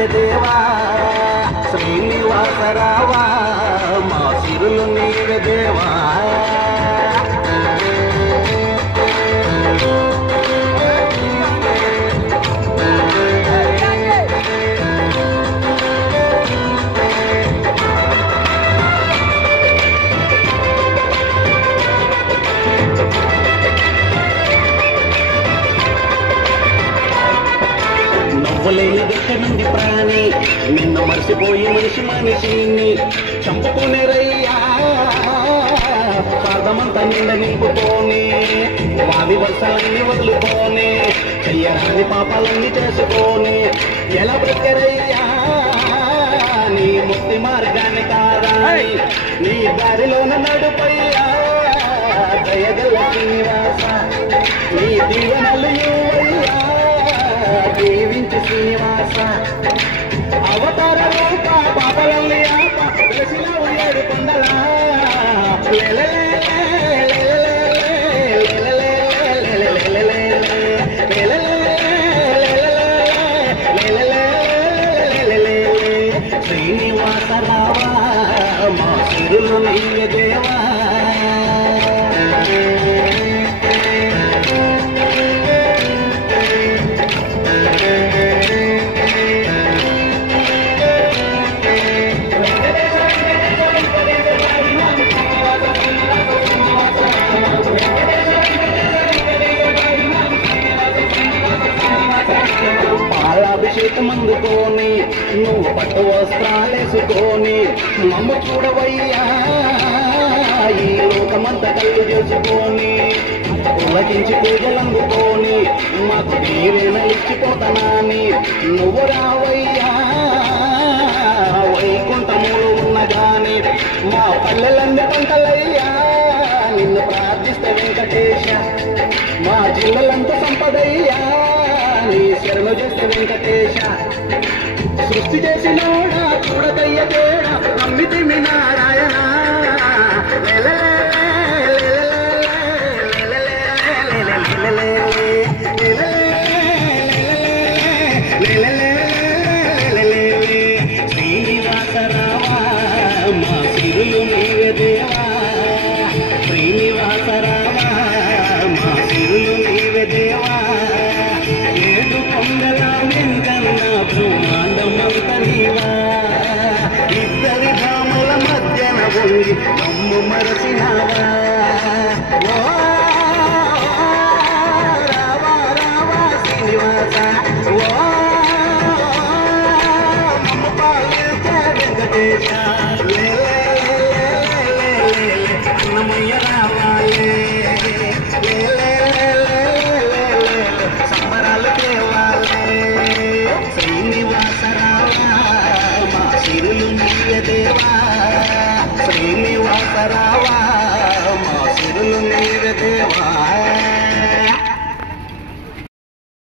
నీవే దేవా శ్రీనివాస రావా మా సిరులు నీవే దేవా నవ్వలేని గట్ట నుండి ప్రాణి నిన్ను మర్చిపోయి మనిషిని చంపుకునే రయ్యా స్వార్థమంతా నిండ నింపుకోని వాది వర్షాలన్నీ వదులుకోని చెయ్యరాని పాపాలన్నీ చేసుకొని ఎలా బ్రతకరయ్యా నీ ముక్తి మార్గాన్ని కాదా నీ దారిలోన నడుపయ్యా దయగల శ్రీనివాస నీ దీవెనలు యువయ్యా దీవించు శ్రీనివాస అవతార రూప పాపలల్లి ఆప వెలసిలా ఉయ్యాడు కొండలా శ్రీనివాస రావా మా సిరులు నీవే దేవా పాలాభిషేకం అందుకోని నువ్వు పట్టు వస్త్రాలేసుకొని మమ్మ చూడవయ్యా ఈ లోకమంతా కళ్ళు చేసుకొని పులకించి పూజలందుకొని మాకు నీరేన ఇచ్చిపోతానని నువ్వు రావయ్యా వైకుంఠములు ఉన్నగాని మా పల్లెలన్నీ పంటలయ్యా నిన్ను ప్రార్థిస్తే వెంకటేశ మా జిల్లలంతా సంపదయ్యా నీ శరణు చేస్తే వెంకటేశ సృష్టి చేసినోడా చూడదయ్య తేడా నమ్మితి మీ నారాయణ శ్రీనివాస రావా మా సిరులు నీవే దేవా శ్రీనివాస రావా మా సిరులు నీవే దేవా ఏడు కొండల వెంకన్న బ్రహ్మాండమంత నీవా ఇద్దరి ధాముల మధ్యన ఉండి నమ్ము మరచినావా రావా రావా శ్రీనివాస మమ్మ పాలించే వెంకటేశ అన్నమయ్య రావాలే సంబరాలు తేవాలే శ్రీనివాస రావా మా సిరులు నీవే దేవా